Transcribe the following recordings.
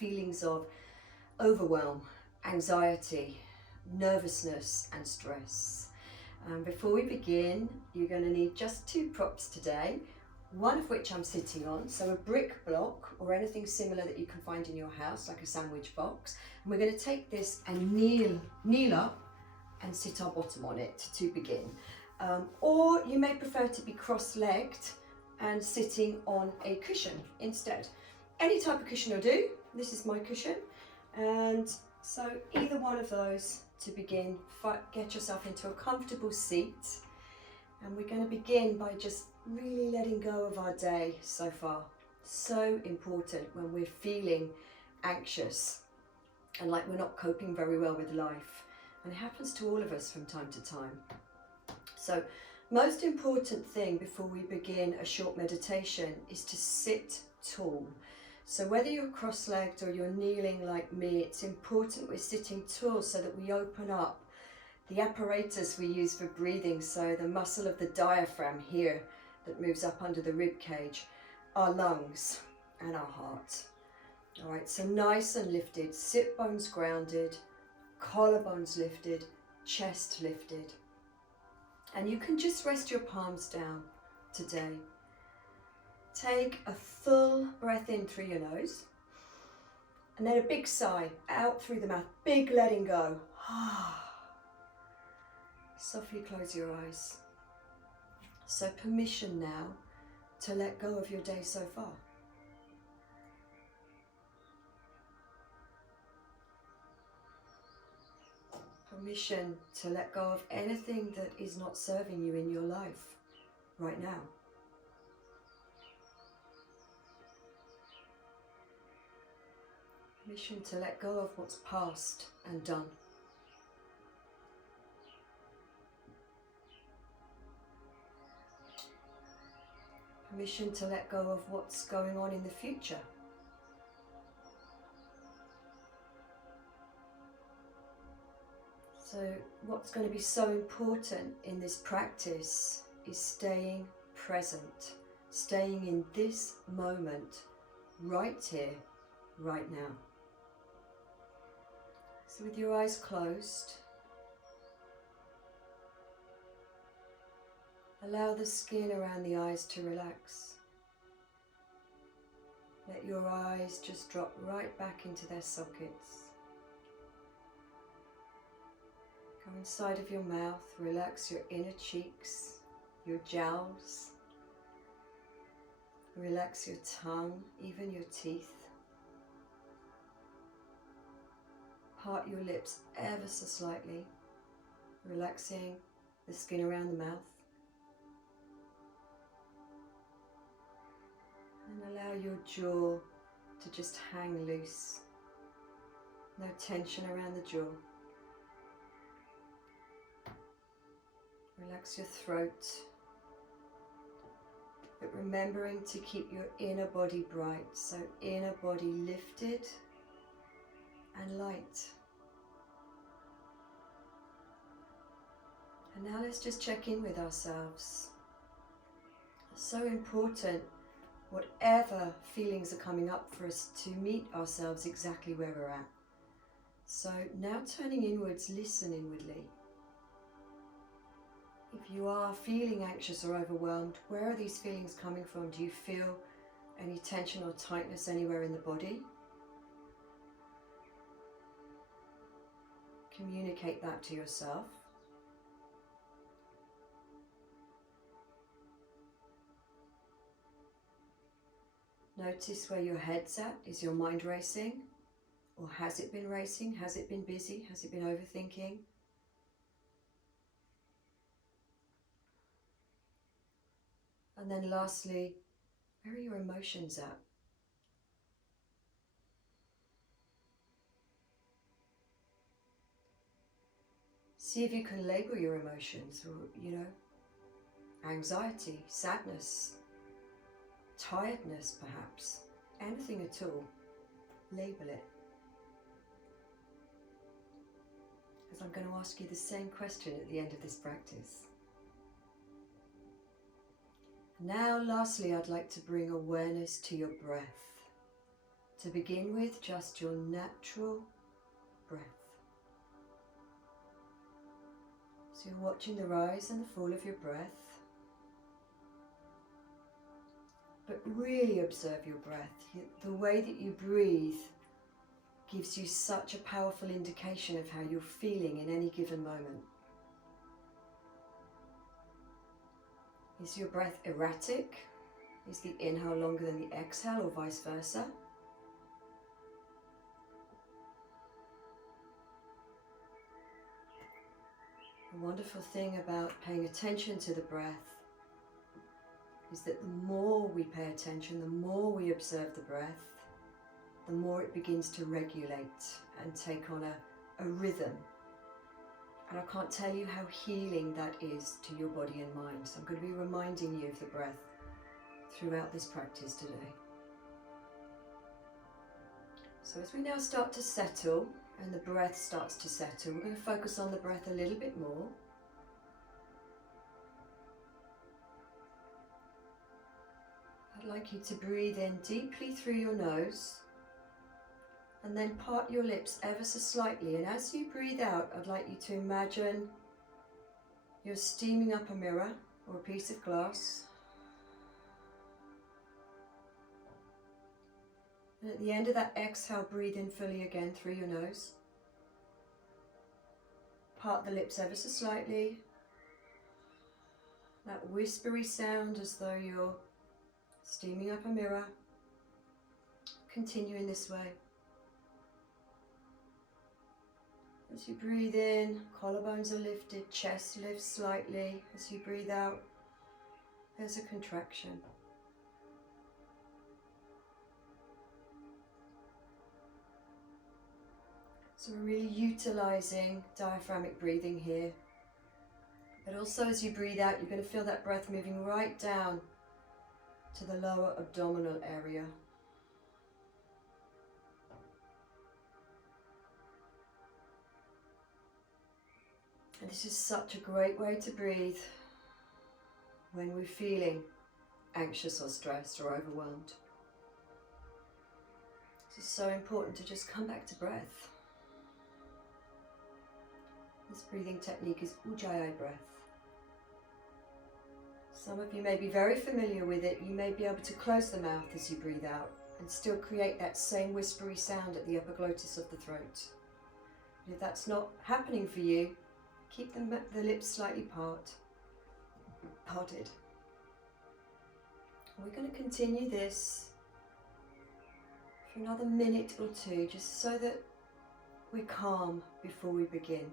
feelings of overwhelm, anxiety, nervousness and stress. Before we begin, you're going to need just 2 props today, one of which I'm sitting on, so a brick block or anything similar that you can find in your house, like a sandwich box. And we're going to take this and kneel up and sit our bottom on it to begin. Or you may prefer to be cross-legged and sitting on a cushion instead. Any type of cushion will do. This is my cushion. And so either one of those to begin. Get yourself into a comfortable seat. And we're going to begin by just really letting go of our day so far. So important when we're feeling anxious and like we're not coping very well with life. And it happens to all of us from time to time. So most important thing before we begin a short meditation is to sit tall. So whether you're cross-legged or you're kneeling like me, it's important we're sitting tall so that we open up the apparatus we use for breathing, so the muscle of the diaphragm here that moves up under the rib cage, our lungs and our heart. All right, so nice and lifted, sit bones grounded, collarbones lifted, chest lifted. And you can just rest your palms down today. Take a full breath in through your nose and then a big sigh out through the mouth, big letting go. Softly close your eyes. So permission now to let go of your day so far. Permission to let go of anything that is not serving you in your life right now. Permission to let go of what's past and done. Permission to let go of what's going on in the future. So what's going to be so important in this practice is staying present, staying in this moment, right here, right now. So with your eyes closed, allow the skin around the eyes to relax. Let your eyes just drop right back into their sockets. Go inside of your mouth, relax your inner cheeks, your jowls. Relax your tongue, even your teeth. Part your lips ever so slightly, relaxing the skin around the mouth. And allow your jaw to just hang loose. No tension around the jaw. Relax your throat, but remembering to keep your inner body bright, so inner body lifted and light. And now let's just check in with ourselves. It's so important, whatever feelings are coming up, for us to meet ourselves exactly where we're at. So now turning inwards, listen inwardly. If you are feeling anxious or overwhelmed, where are these feelings coming from? Do you feel any tension or tightness anywhere in the body? Communicate that to yourself. Notice where your head's at. Is your mind racing? Or has it been racing? Has it been busy? Has it been overthinking? And then lastly, where are your emotions at? See if you can label your emotions, or, anxiety, sadness, tiredness perhaps, anything at all. Label it. Because I'm going to ask you the same question at the end of this practice. Now, lastly, I'd like to bring awareness to your breath, To begin with, just your natural breath. So you're watching the rise and the fall of your breath, but really observe your breath. The way that you breathe gives you such a powerful indication of how you're feeling in any given moment. Is your breath erratic? Is the inhale longer than the exhale, or vice versa? The wonderful thing about paying attention to the breath is that the more we pay attention, the more we observe the breath, the more it begins to regulate and take on a rhythm. And I can't tell you how healing that is to your body and mind. So I'm going to be reminding you of the breath throughout this practice today. So as we now start to settle and the breath starts to settle, we're going to focus on the breath a little bit more. I'd like you to breathe in deeply through your nose and then part your lips ever so slightly. And as you breathe out, I'd like you to imagine you're steaming up a mirror or a piece of glass. And at the end of that exhale, breathe in fully again through your nose. Part the lips ever so slightly. That whispery sound as though you're steaming up a mirror. Continue in this way. As you breathe in, collarbones are lifted, chest lifts slightly. As you breathe out, there's a contraction. So we're really utilizing diaphragmatic breathing here. But also as you breathe out, you're going to feel that breath moving right down to the lower abdominal area. And this is such a great way to breathe when we're feeling anxious or stressed or overwhelmed. This is so important to just come back to breath. This breathing technique is Ujjayi breath. Some of you may be very familiar with it. You may be able to close the mouth as you breathe out and still create that same whispery sound at the epiglottis of the throat. And if that's not happening for you, keep the lips slightly parted. And we're going to continue this for another minute or two, just so that we're calm before we begin.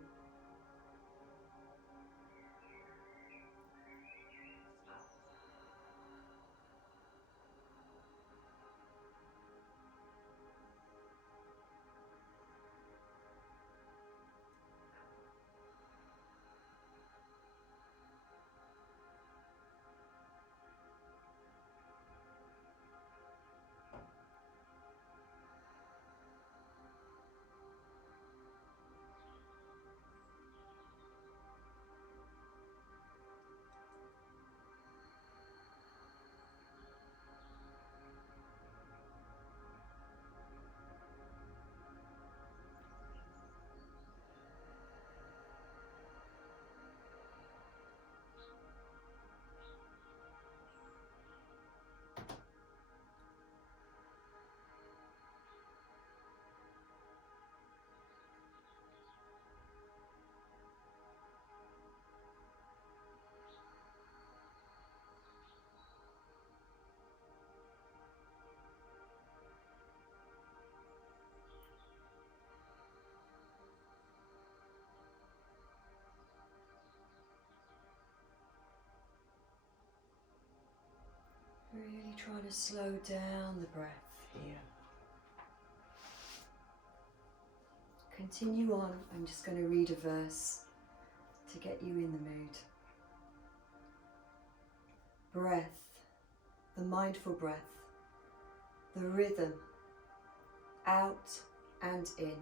Really trying to slow down the breath here. Continue on. I'm just going to read a verse to get you in the mood. Breath, the mindful breath, the rhythm, out and in.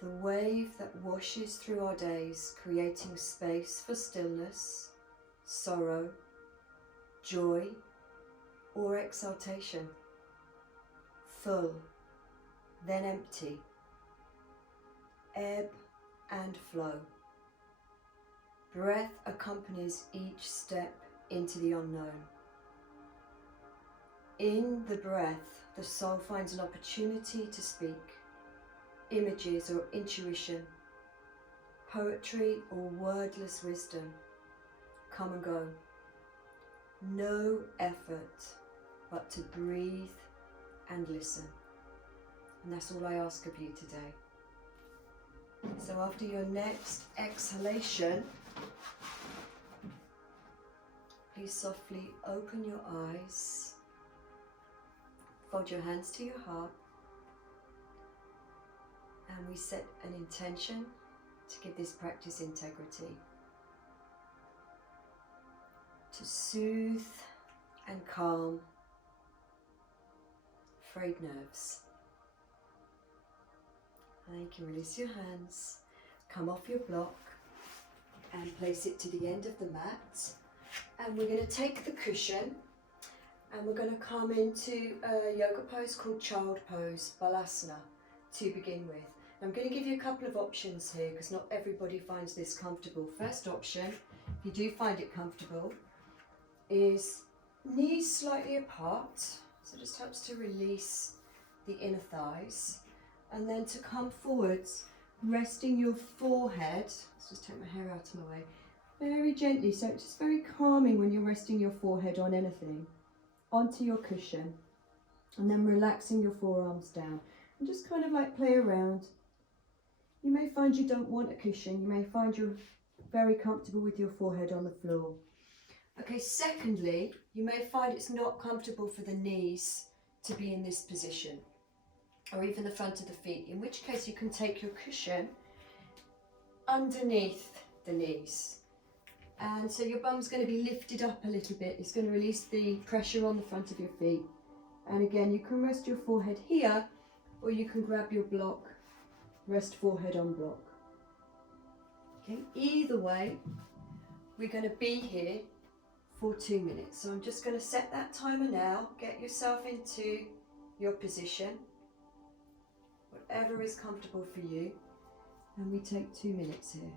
The wave that washes through our days, creating space for stillness, sorrow, joy, or exaltation. full, then empty. Ebb and flow. Breath accompanies each step into the unknown. In the breath, the soul finds an opportunity to speak. Images or intuition, poetry or wordless wisdom come and go. No effort but to breathe and listen. And that's all I ask of you today. So after your next exhalation, please softly open your eyes, fold your hands to your heart, and we set an intention to give this practice integrity, to soothe and calm frayed nerves. And you can release your hands, come off your block and place it to the end of the mat. And we're going to take the cushion and we're going to come into a yoga pose called Child Pose, Balasana, to begin with. I'm going to give you a couple of options here because not everybody finds this comfortable. First option, if you do find it comfortable, is knees slightly apart. So it just helps to release the inner thighs. And then to come forwards, resting your forehead. Let's just take my hair out of my way. Very gently, so it's just very calming when you're resting your forehead on anything, onto your cushion. And then relaxing your forearms down. And just kind of like play around. You may find you don't want a cushion. You may find you're very comfortable with your forehead on the floor. Okay, secondly, you may find it's not comfortable for the knees to be in this position, or even the front of the feet, in which case you can take your cushion underneath the knees. And so your bum's going to be lifted up a little bit. It's going to release the pressure on the front of your feet. And again, you can rest your forehead here, or you can grab your block, rest forehead on block. Okay, either way, we're going to be here for 2 minutes. So I'm just going to set that timer now. Get yourself into your position, whatever is comfortable for you, and we take 2 minutes here.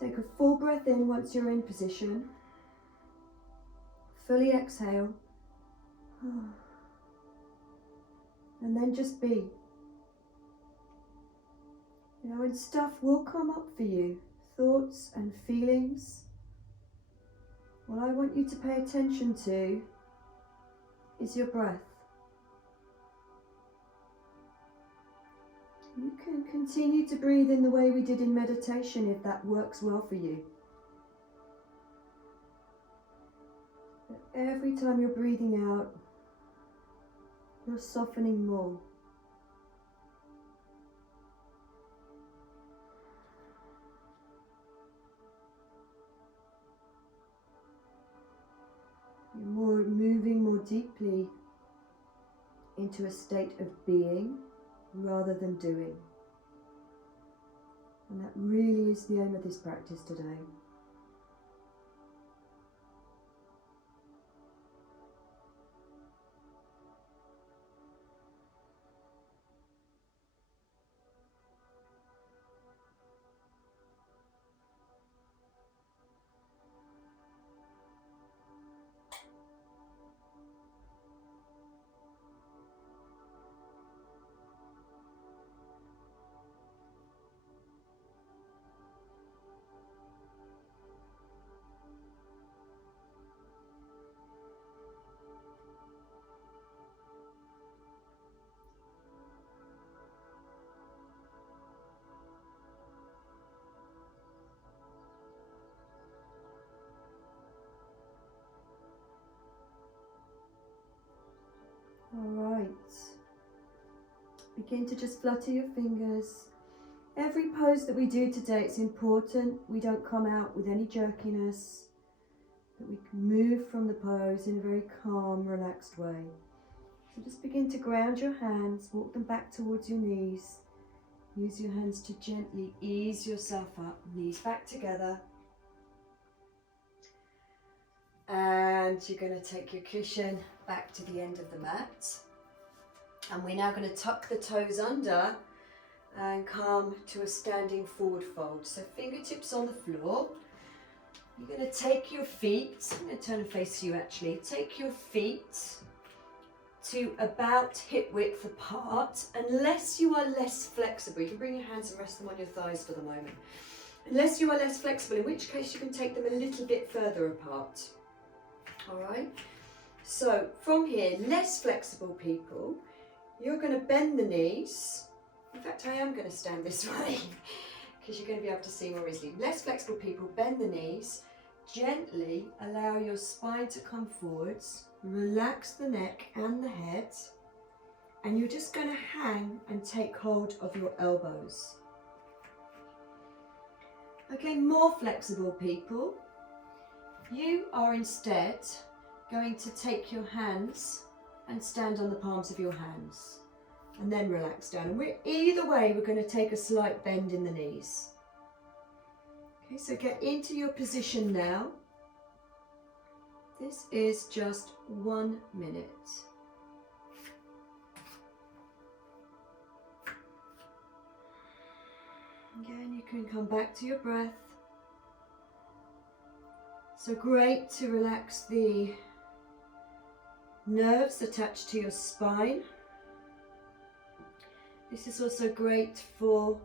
Take a full breath in once you're in position. Fully exhale. And then just be. You know, and stuff will come up for you, thoughts and feelings. What I want you to pay attention to is your breath. You can continue to breathe in the way we did in meditation if that works well for you. But every time you're breathing out, you're softening more. You're moving more deeply into a state of being rather than doing. And that really is the aim of this practice today. Alright, begin to just flutter your fingers. Every pose that we do today, it's important we don't come out with any jerkiness, that we can move from the pose in a very calm, relaxed way. So just begin to ground your hands, walk them back towards your knees. Use your hands to gently ease yourself up, knees back together. And you're going to take your cushion back to the end of the mat. And we're now going to tuck the toes under and come to a standing forward fold. So fingertips on the floor. You're going to take your feet, I'm going to turn and face you actually, take your feet to about hip width apart, unless you are less flexible. You can bring your hands and rest them on your thighs for the moment. Unless you are less flexible, in which case you can take them a little bit further apart. All right, so from here, less flexible people, you're going to bend the knees. In fact, I am going to stand this way because you're going to be able to see more easily. Less flexible people, bend the knees, gently allow your spine to come forwards, relax the neck and the head, and you're just going to hang and take hold of your elbows. Okay, more flexible people, you are instead going to take your hands and stand on the palms of your hands and then relax down. And either way, we're going to take a slight bend in the knees. Okay, so get into your position now. This is just 1 minute. Again, you can come back to your breath. So great to relax the nerves attached to your spine. This is also great for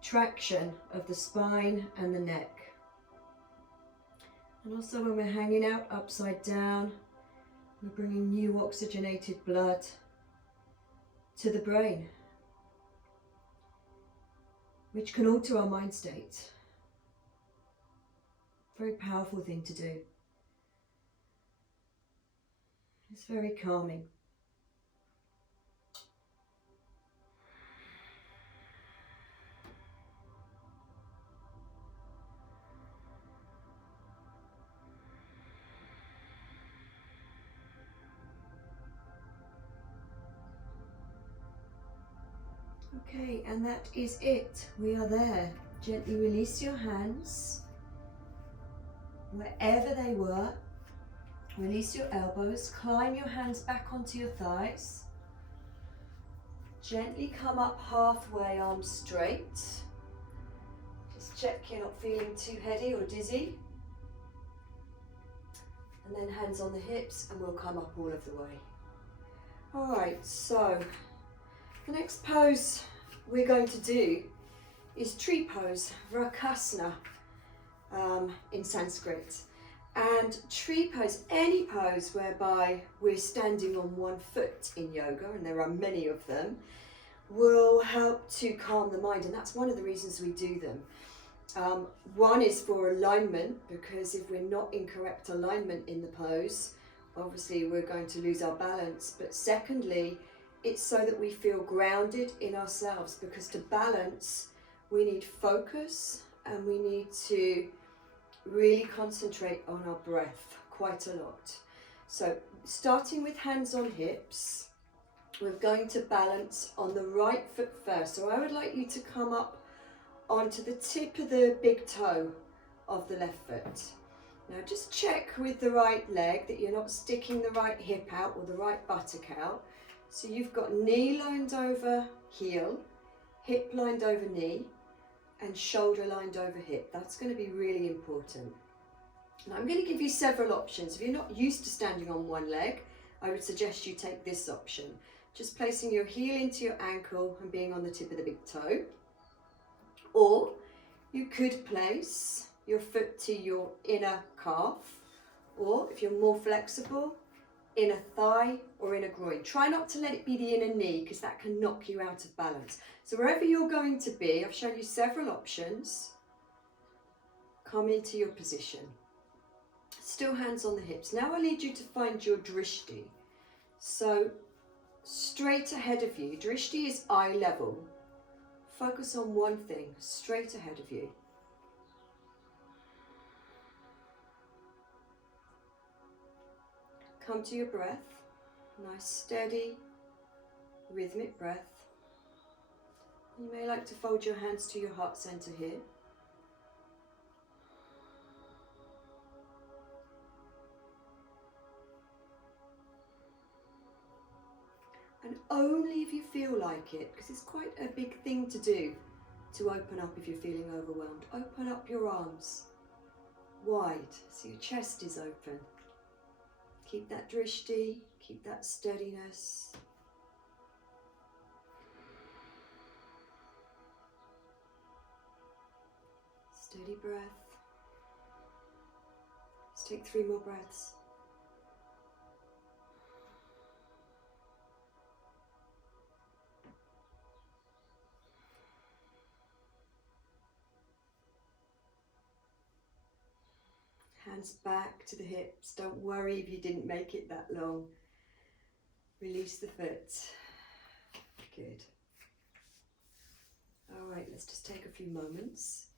traction of the spine and the neck. And also when we're hanging out upside down, we're bringing new oxygenated blood to the brain, which can alter our mind state. Very powerful thing to do. It's very calming. Okay, and that is it. We are there. Gently release your hands wherever they were. Release your elbows, climb your hands back onto your thighs. Gently come up halfway, arms straight. Just check you're not feeling too heady or dizzy. And then hands on the hips, and we'll come up all of the way. All right, so the next pose we're going to do is tree pose, Vrksasana in Sanskrit. And tree pose, any pose whereby we're standing on one foot in yoga, and there are many of them, will help to calm the mind, and that's one of the reasons we do them. One is for alignment, because if we're not in correct alignment in the pose, obviously we're going to lose our balance. But secondly, it's so that we feel grounded in ourselves, because to balance we need focus and we need to really concentrate on our breath quite a lot. So starting with hands on hips, we're going to balance on the right foot first. So I would like you to come up onto the tip of the big toe of the left foot. Now just check with the right leg that you're not sticking the right hip out or the right buttock out. So you've got knee lined over heel, hip lined over knee, and shoulder lined over hip. That's going to be really important. Now I'm going to give you several options. If you're not used to standing on one leg, I would suggest you take this option. Just placing your heel into your ankle and being on the tip of the big toe. Or you could place your foot to your inner calf, or if you're more flexible, inner thigh or inner groin. Try not to let it be the inner knee, because that can knock you out of balance. So wherever you're going to be, I've shown you several options. Come into your position. Still hands on the hips. Now I need you to find your drishti. So straight ahead of you. Drishti is eye level. Focus on one thing, straight ahead of you. Come to your breath. Nice, steady, rhythmic breath. You may like to fold your hands to your heart center here. And only if you feel like it, because it's quite a big thing to do, to open up if you're feeling overwhelmed. Open up your arms wide so your chest is open. Keep that drishti, keep that steadiness. Steady breath. Let's take 3 more breaths. Hands back to the hips. Don't worry if you didn't make it that long. Release the foot. Good. All right, let's just take a few moments.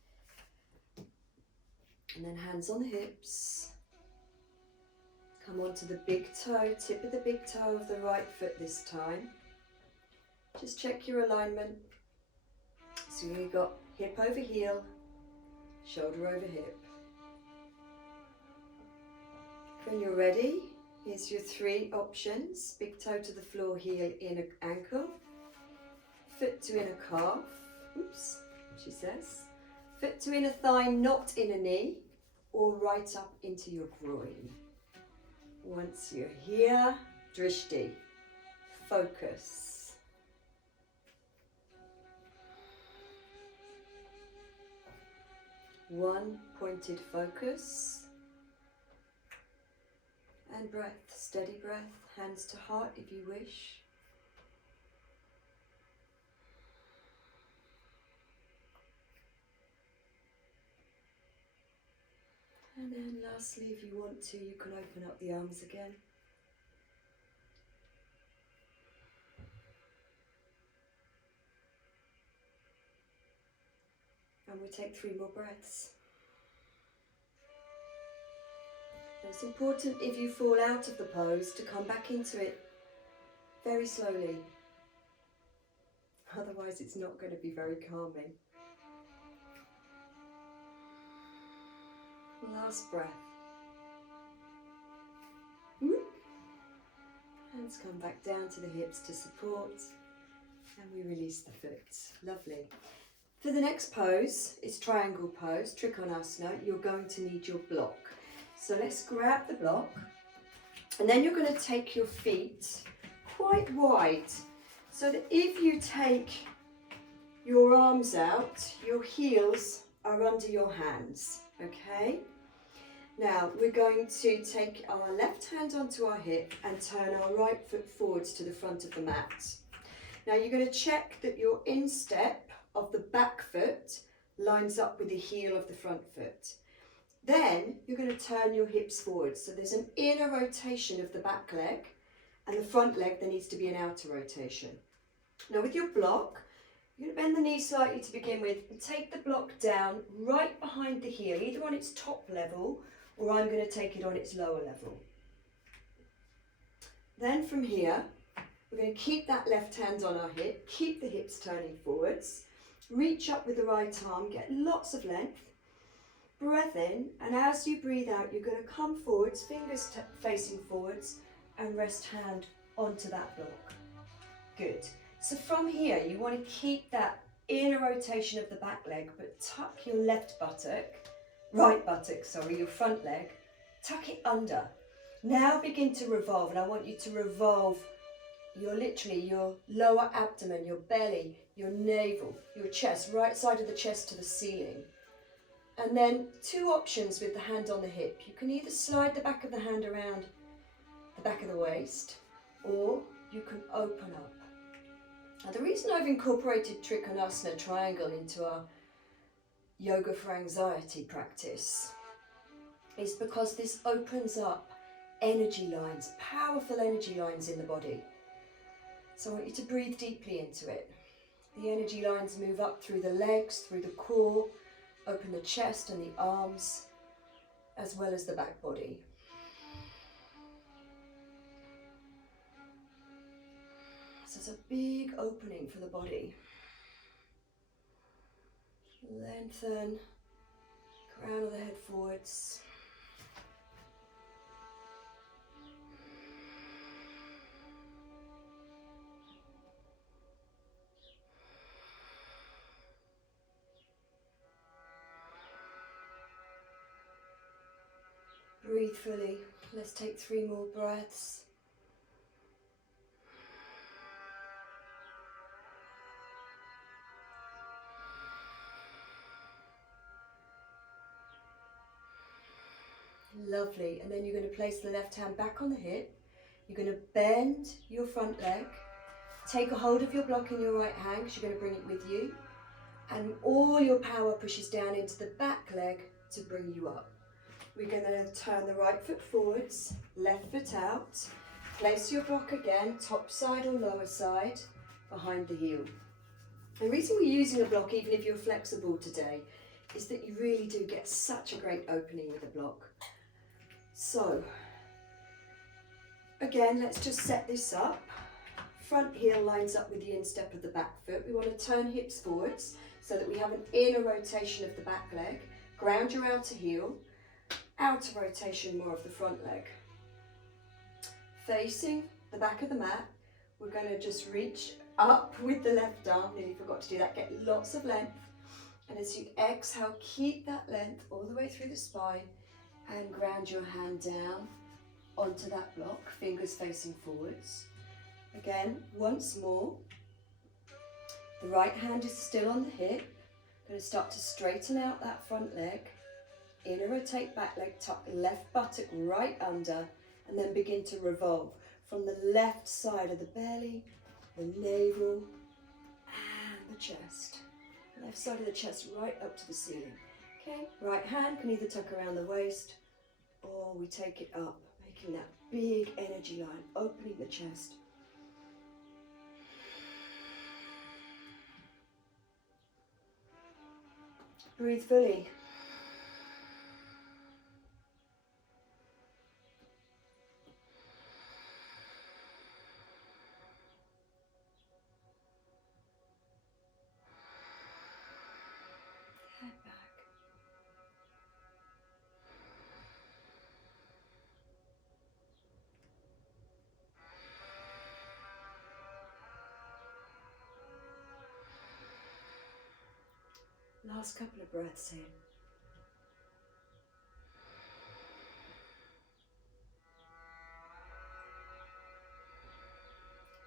And then hands on the hips. Come onto the big toe, tip of the big toe of the right foot this time. Just check your alignment. So you've got hip over heel, shoulder over hip. When you're ready, here's your 3 options. Big toe to the floor, heel, inner ankle. Foot to inner calf. Oops, she says. Foot to inner thigh, not inner knee. Or right up into your groin. Once you're here, drishti, focus. One pointed focus. And breath, steady breath, hands to heart if you wish. And then lastly, if you want to, you can open up the arms again. And we take 3 more breaths. And it's important if you fall out of the pose to come back into it very slowly. Otherwise it's not going to be very calming. Last breath. Hands come back down to the hips to support. And we release the foot. Lovely. For the next pose, it's triangle pose, Trikonasana. You're going to need your block. So let's grab the block. And then you're going to take your feet quite wide. So that if you take your arms out, your heels are under your hands. Okay? Now we're going to take our left hand onto our hip and turn our right foot forwards to the front of the mat. Now you're going to check that your instep of the back foot lines up with the heel of the front foot. Then you're going to turn your hips forward. So there's an inner rotation of the back leg, and the front leg there needs to be an outer rotation. Now with your block, you're going to bend the knee slightly to begin with and take the block down right behind the heel, either on its top level or I'm going to take it on its lower level. Then from here, we're going to keep that left hand on our hip, keep the hips turning forwards, reach up with the right arm, get lots of length, breath in, and as you breathe out, you're going to come forwards, fingers facing forwards, and rest hand onto that block. Good. So from here, you want to keep that inner rotation of the back leg, but tuck your right buttock, your front leg, tuck it under. Now begin to revolve, and I want you to revolve your lower abdomen, your belly, your navel, your chest, right side of the chest to the ceiling. And then 2 options with the hand on the hip. You can either slide the back of the hand around the back of the waist, or you can open up. Now the reason I've incorporated Trikonasana triangle into our yoga for anxiety practice is because this opens up energy lines, powerful energy lines in the body. So I want you to breathe deeply into it. The energy lines move up through the legs, through the core, open the chest and the arms, as well as the back body. So it's a big opening for the body. Lengthen, crown of the head forwards. breathe fully. Let's take 3 more breaths. Lovely. And then you're going to place the left hand back on the hip. You're going to bend your front leg. Take a hold of your block in your right hand because you're going to bring it with you. And all your power pushes down into the back leg to bring you up. We're going to turn the right foot forwards, left foot out. Place your block again, top side or lower side, behind the heel. The reason we're using a block, even if you're flexible today, is that you really do get such a great opening with a block. So, again, let's just set this up. Front heel lines up with the instep of the back foot. We want to turn hips forwards so that we have an inner rotation of the back leg. Ground your outer heel, outer rotation more of the front leg. Facing the back of the mat, we're going to just reach up with the left arm. Nearly forgot to do that. Get lots of length. And as you exhale, keep that length all the way through the spine and ground your hand down onto that block, fingers facing forwards. Again, once more. The right hand is still on the hip. Going to start to straighten out that front leg. Inner rotate back leg, tuck left buttock right under, and then begin to revolve from the left side of the belly, the navel, and the chest. Left side of the chest right up to the ceiling. Okay, right hand can either tuck around the waist or we take it up, making that big energy line, opening the chest. Breathe fully. Head back. Last couple of breaths in.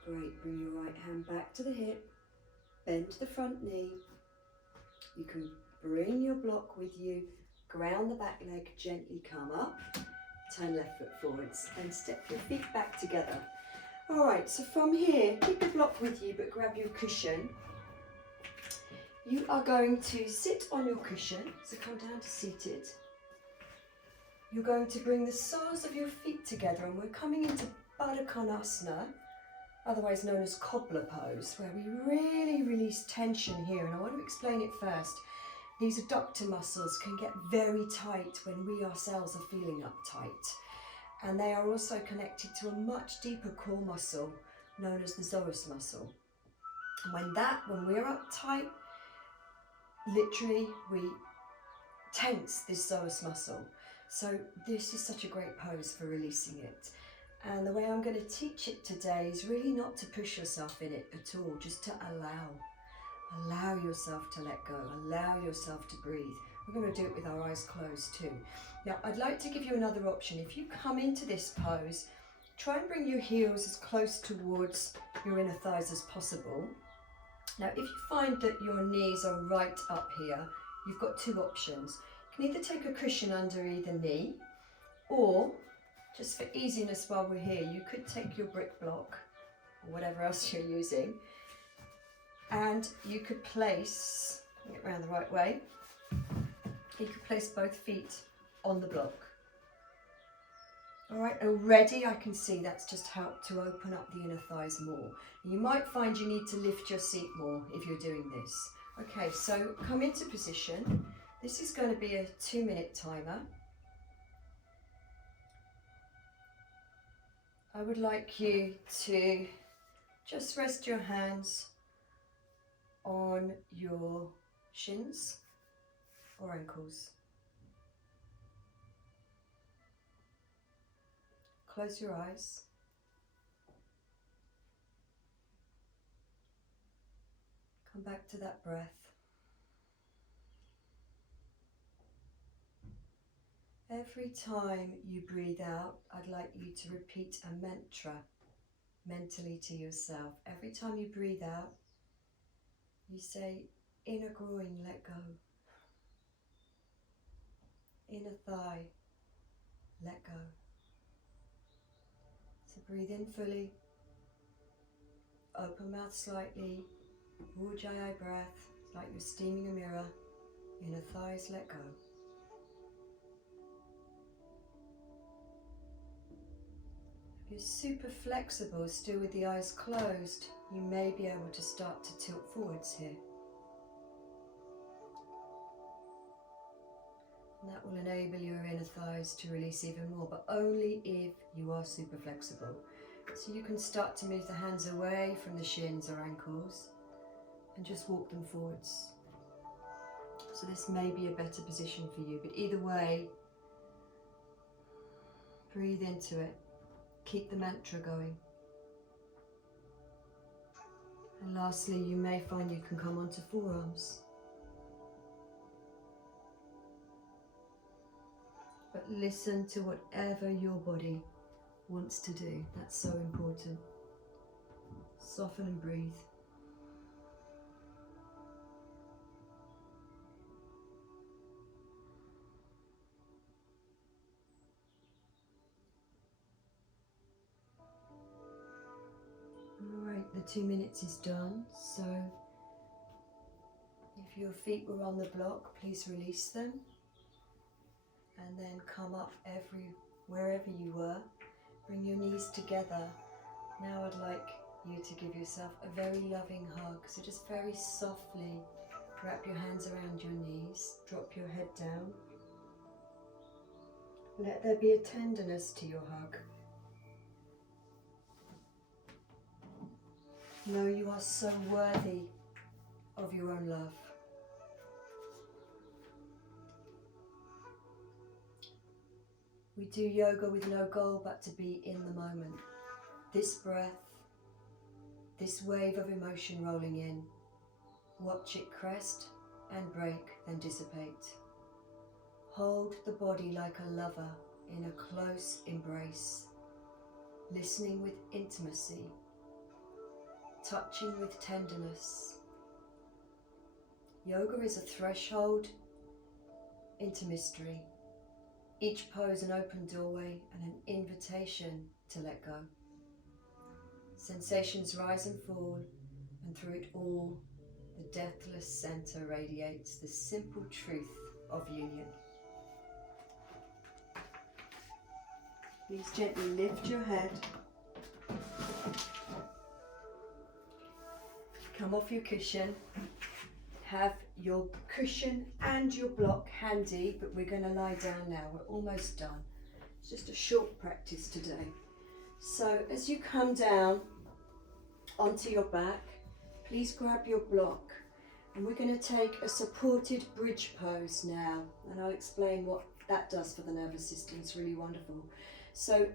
Great, bring your right hand back to the hip, bend the front knee. You can bring your block with you, ground the back leg, gently come up, turn left foot forwards and step your feet back together. All right, so from here, keep the block with you but grab your cushion. You are going to sit on your cushion, so come down to seated. You're going to bring the soles of your feet together and we're coming into Baddha Konasana, otherwise known as Cobbler Pose, where we really release tension here. And I want to explain it first. These adductor muscles can get very tight when we ourselves are feeling uptight. And they are also connected to a much deeper core muscle known as the psoas muscle. And when we're uptight, literally we tense this psoas muscle. So this is such a great pose for releasing it. And the way I'm going to teach it today is really not to push yourself in it at all, just to allow yourself to let go, allow yourself to breathe. We're going to do it with our eyes closed too. Now I'd like to give you another option. If you come into this pose, try and bring your heels as close towards your inner thighs as possible. Now if you find that your knees are right up here, you've got 2 options. You can either take a cushion under either knee, or just for easiness while we're here, you could take your brick block or whatever else you're using, and you could place, bring it around the right way, you could place both feet on the block. All right, already I can see that's just helped to open up the inner thighs more. You might find you need to lift your seat more if you're doing this. Okay, so come into position. This is going to be a 2-minute timer. I would like you to just rest your hands on your shins or ankles. Close your eyes. Come back to that breath. Every time you breathe out, I'd like you to repeat a mantra mentally to yourself. Every time you breathe out, you say, inner groin, let go. Inner thigh, let go. So breathe in fully, open mouth slightly, Ujjayi breath, it's like you're steaming a mirror. Inner thighs, let go. If you're super flexible, still with the eyes closed, you may be able to start to tilt forwards here. And that will enable your inner thighs to release even more, but only if you are super flexible. So you can start to move the hands away from the shins or ankles and just walk them forwards. So this may be a better position for you, but either way, breathe into it. Keep the mantra going. And lastly, you may find you can come onto forearms. But listen to whatever your body wants to do. That's so important. Soften and breathe. Alright, the 2 minutes is done. So if your feet were on the block, please release them. And then come up wherever you were. Bring your knees together. Now I'd like you to give yourself a very loving hug. So just very softly wrap your hands around your knees. Drop your head down. Let there be a tenderness to your hug. Know you are so worthy of your own love. We do yoga with no goal but to be in the moment. This breath, this wave of emotion rolling in, watch it crest and break, then dissipate. Hold the body like a lover in a close embrace, listening with intimacy, touching with tenderness. Yoga is a threshold into mystery. Each pose an open doorway and an invitation to let go. Sensations rise and fall, and through it all, the deathless center radiates the simple truth of union. Please gently lift your head. Come off your cushion. Have your cushion and your block handy, but we're going to lie down now. We're almost done. It's just a short practice today. So as you come down onto your back, please grab your block, and we're going to take a supported bridge pose now, and I'll explain what that does for the nervous system. It's really wonderful. So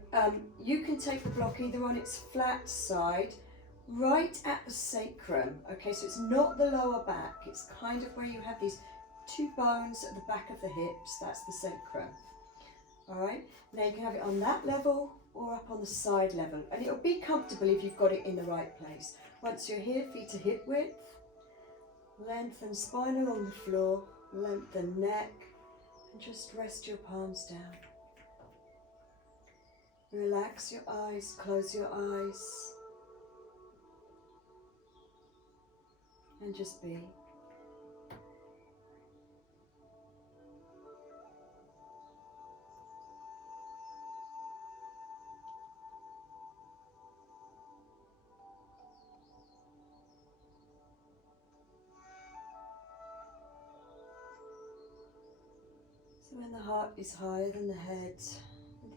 you can take the block either on its flat side, right at the sacrum, okay, so it's not the lower back, it's kind of where you have these two bones at the back of the hips, that's the sacrum. Alright, now you can have it on that level or up on the side level, and it'll be comfortable if you've got it in the right place. Once you're here, feet to hip width, lengthen spine along the floor, lengthen neck, and just rest your palms down. Relax your eyes, close your eyes. And just be. So when the heart is higher than the head,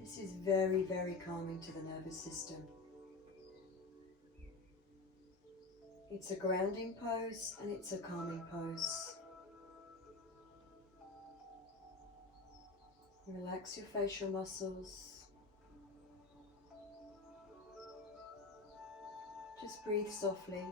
this is very, very calming to the nervous system. It's a grounding pose and it's a calming pose. Relax your facial muscles. Just breathe softly.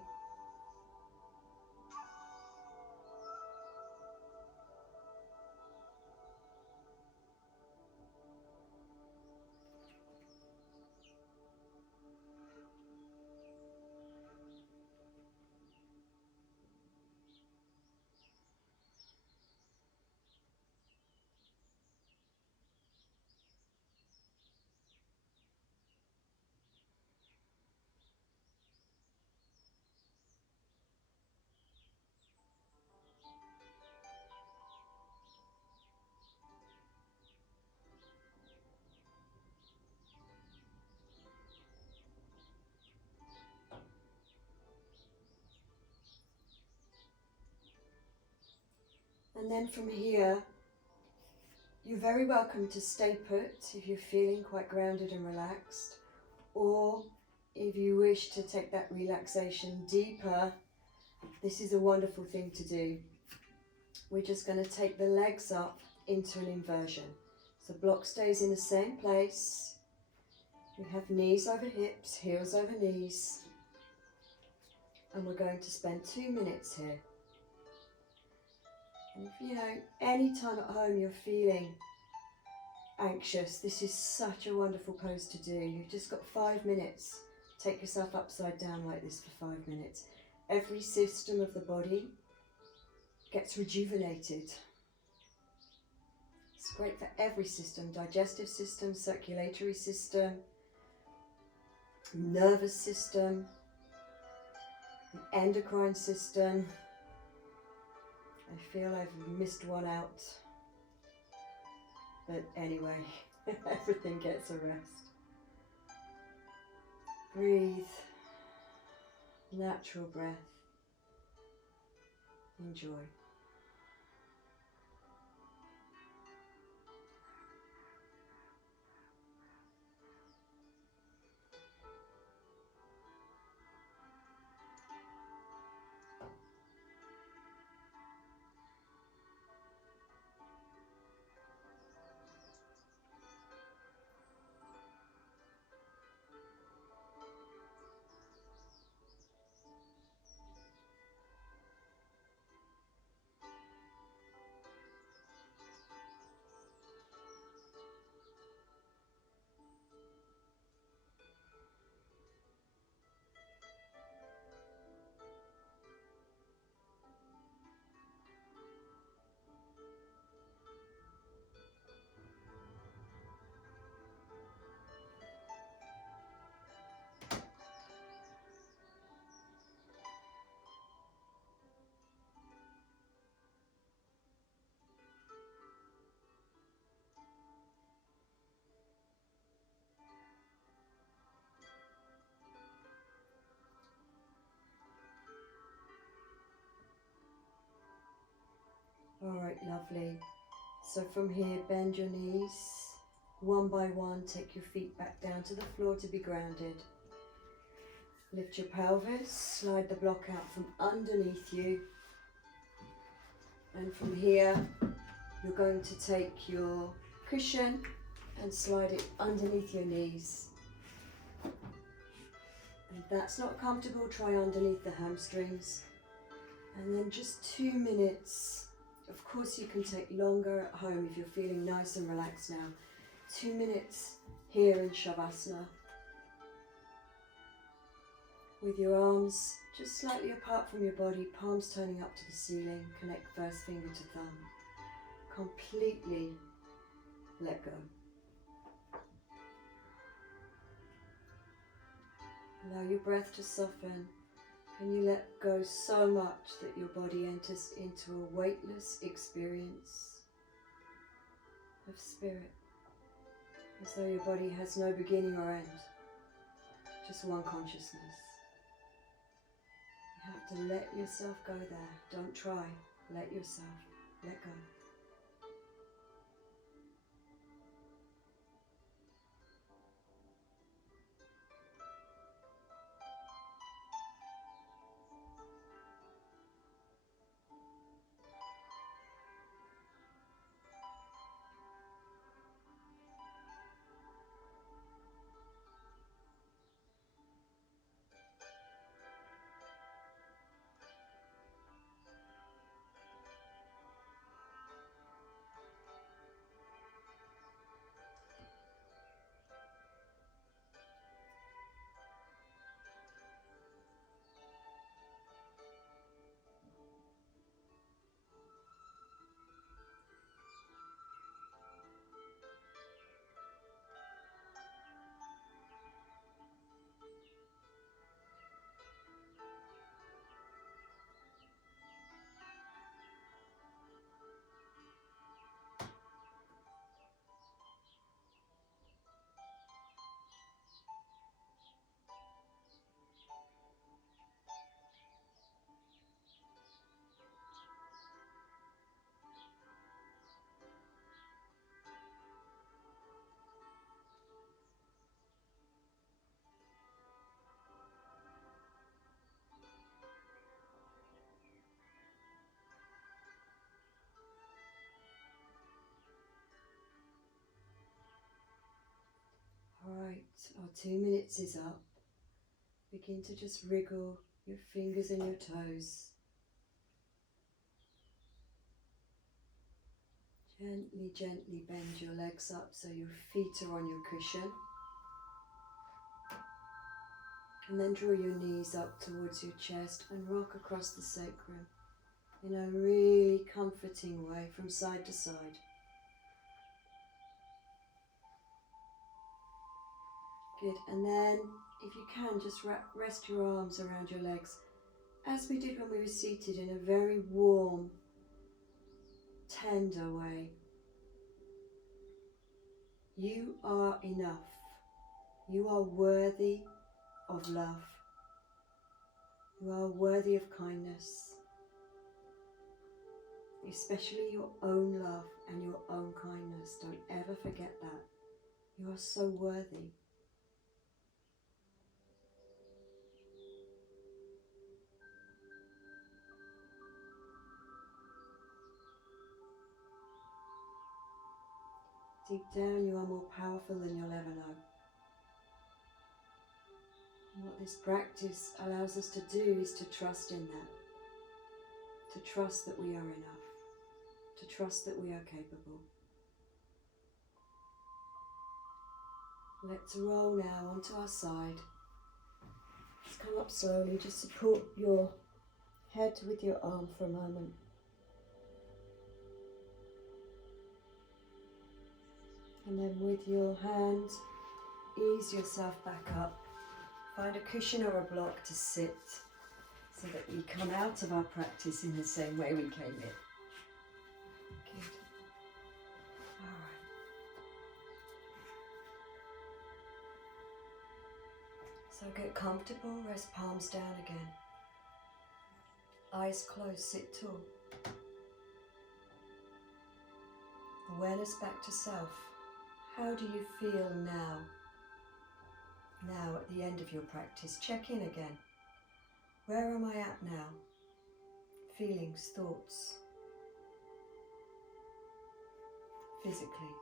And then from here, you're very welcome to stay put if you're feeling quite grounded and relaxed, or if you wish to take that relaxation deeper, this is a wonderful thing to do. We're just going to take the legs up into an inversion. So block stays in the same place. We have knees over hips, heels over knees. And we're going to spend 2 minutes here. And if you know, any time at home you're feeling anxious, this is such a wonderful pose to do. You've just got 5 minutes. Take yourself upside down like this for 5 minutes. Every system of the body gets rejuvenated. It's great for every system, digestive system, circulatory system, nervous system, the endocrine system. I feel I've missed one out. But anyway, everything gets a rest. Breathe. Natural breath. Enjoy. All right, lovely. So from here, bend your knees. One by one, take your feet back down to the floor to be grounded. Lift your pelvis, slide the block out from underneath you. And from here, you're going to take your cushion and slide it underneath your knees. And if that's not comfortable, try underneath the hamstrings. And then just 2 minutes. Of course, you can take longer at home if you're feeling nice and relaxed now. 2 minutes here in Savasana. With your arms just slightly apart from your body, palms turning up to the ceiling. Connect first finger to thumb. Completely let go. Allow your breath to soften. And you let go so much that your body enters into a weightless experience of spirit, as though your body has no beginning or end, just one consciousness. You have to let yourself go there. Don't try. Let yourself let go. Right, our 2 minutes is up. Begin to just wriggle your fingers and your toes. Gently, gently bend your legs up so your feet are on your cushion. And then draw your knees up towards your chest and rock across the sacrum in a really comforting way from side to side. Good, and then if you can, just rest your arms around your legs as we did when we were seated, in a very warm, tender way. You are enough. You are worthy of love. You are worthy of kindness, especially your own love and your own kindness. Don't ever forget that. You are so worthy. Deep down, you are more powerful than you'll ever know. And what this practice allows us to do is to trust in that. To trust that we are enough. To trust that we are capable. Let's roll now onto our side. Just come up slowly, just support your head with your arm for a moment. And then with your hand, ease yourself back up. Find a cushion or a block to sit so that we come out of our practice in the same way we came in. Good. All right. So get comfortable, rest palms down again. Eyes closed, sit tall. Awareness back to self. How do you feel now? Now at the end of your practice, check in again. Where am I at now? Feelings, thoughts, physically.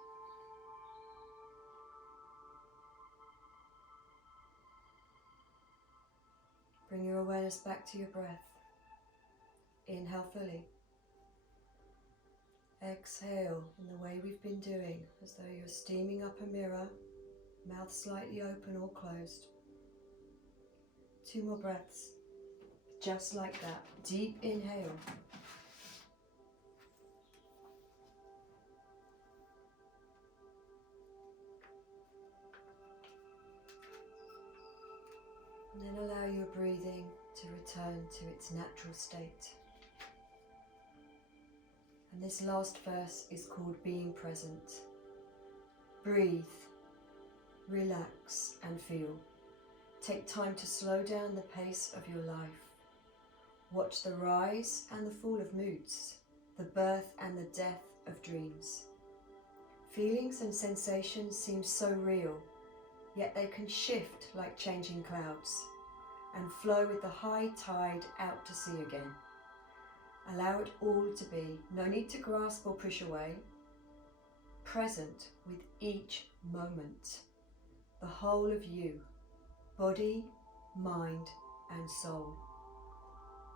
Bring your awareness back to your breath. Inhale fully. Exhale in the way we've been doing, as though you're steaming up a mirror, mouth slightly open or closed. 2 more breaths, just like that. Deep inhale. And then allow your breathing to return to its natural state. And this last verse is called Being Present. Breathe, relax and feel. Take time to slow down the pace of your life. Watch the rise and the fall of moods, the birth and the death of dreams. Feelings and sensations seem so real, yet they can shift like changing clouds and flow with the high tide out to sea again. Allow it all to be. No need to grasp or push away. Present with each moment. The whole of you, body, mind and soul,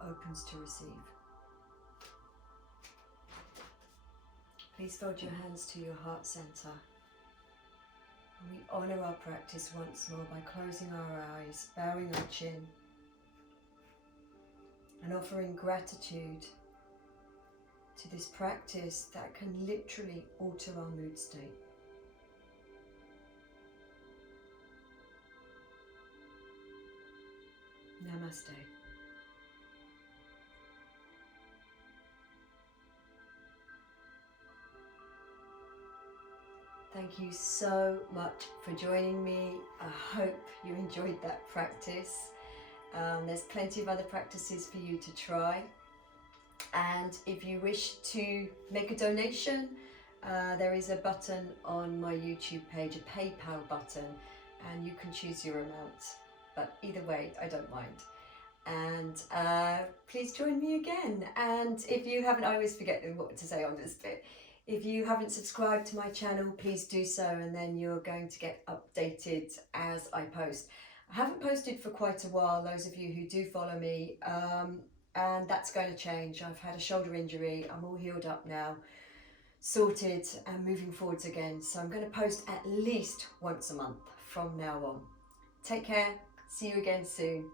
opens to receive. Please fold your hands to your heart center. And we honour our practice once more by closing our eyes, bowing our chin, and offering gratitude to this practice that can literally alter our mood state. Namaste. Thank you so much for joining me. I hope you enjoyed that practice. There's plenty of other practices for you to try. And if you wish to make a donation, there is a button on my YouTube page, a PayPal button, and you can choose your amount. But either way, I don't mind. And please join me again. And if you haven't, I always forget what to say on this bit. If you haven't subscribed to my channel, please do so, and then you're going to get updated as I post. I haven't posted for quite a while, those of you who do follow me, and that's going to change. I've had a shoulder injury, I'm all healed up now, sorted and moving forwards again. So I'm going to post at least once a month from now on. Take care, see you again soon.